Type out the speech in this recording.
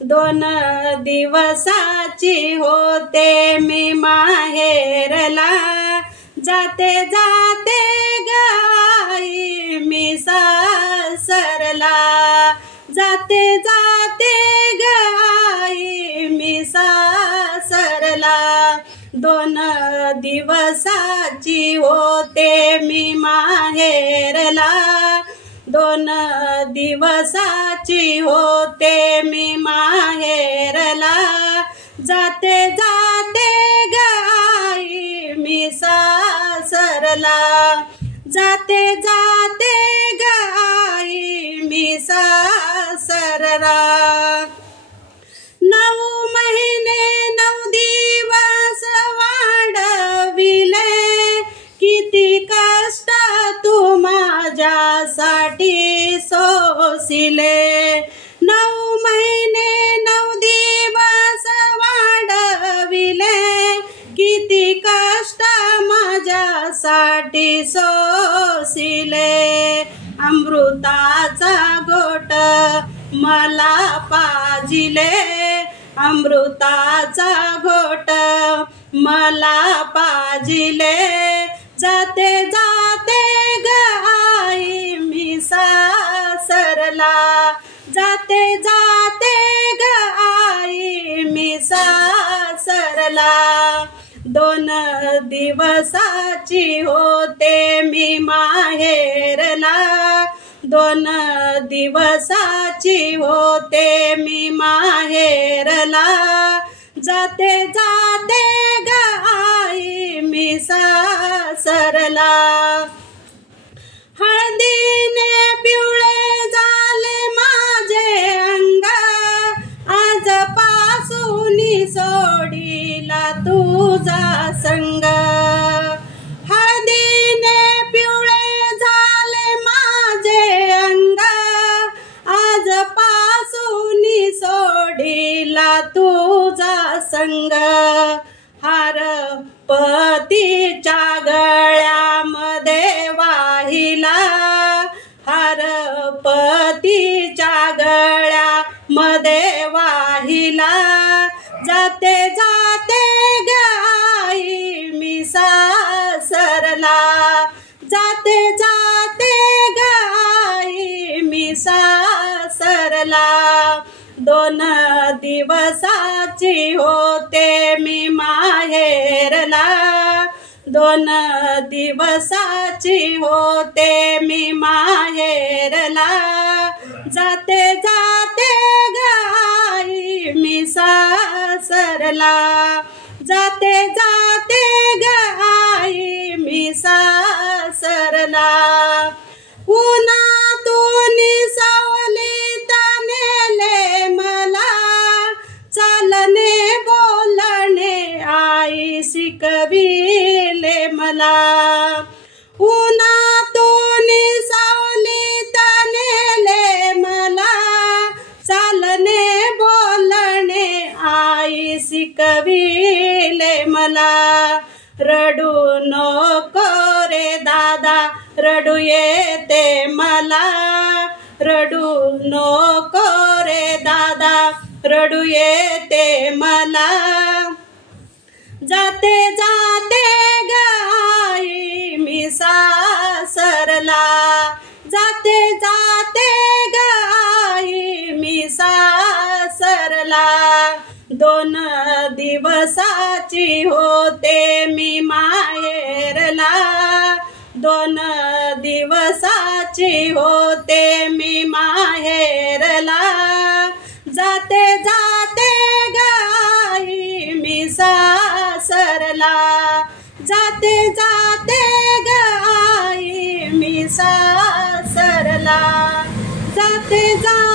2 दिवसाची होते मी माहेरला, जाते जाते गाई मी सासरला, जाते जाते गाई मी सासरला. 2 दिवसाची होते मी माहेरला, 2 दिवसाची होते मी माहेरला, जाते जाते गाई मी सासरला, जाते जाते गाई मी सासरला. 9 महिने 9 दिवस वाढविले, किती कष्ट तू माझ्यासाठी सोसिले. 9 महिने 9 दिवस वाढविले, किती कष्ट माझ्यासाठी सोसिले. अमृताचा घोट मला पाजिले, अमृताचा घोट मला पाजिले, जाते जाते गाई मी सासरला, जाते जाते गाई मी सासरला. 2 दिवसाची होते मी माहेरला, 2 दिवसाची होते मी माहेरला, जाते जाते गाई मी सासरला. हळदीने पिवळे झाले माझे अंग, आजपासून सोडीला तुझा संग. हळदीने पिवळे झाले माझे अंग, आजपासून सोडीला तुझा संग. हार पतीच्या गळ्यामध्ये वाहिला, हार पतीच्या गळ्यामध्ये वाहिला, जाते जाते गाई मी सासरला, जाते जाते गाई मी सासरला. 2 दिवसाची होते मी माहेरला, 2 दिवसाची होते मी माहेरला, जाते जाते गाई मी सासरला, जाते जाते गाई मी सासरला. उन्हातून सावलीत नेले मला, चालणे बोलणे आई शिकविले मला. उन्हातून सावलीत नेले मला, चालणे बोलणे आई शिकविले मला. रडू नको रे दादा, रडू येते मला, रडू नको रे दादा, रडू येते मला. जाते जाते गाई मी सासरला, जाते जाते गाई मी सासरला. 2 दिवसाची होते मी माहेरला, 2 दिवसाची होते मी माहेरला, जाते जाते गाई मी सासरला, जाते जाते गाई मी सासरला, जाते जाते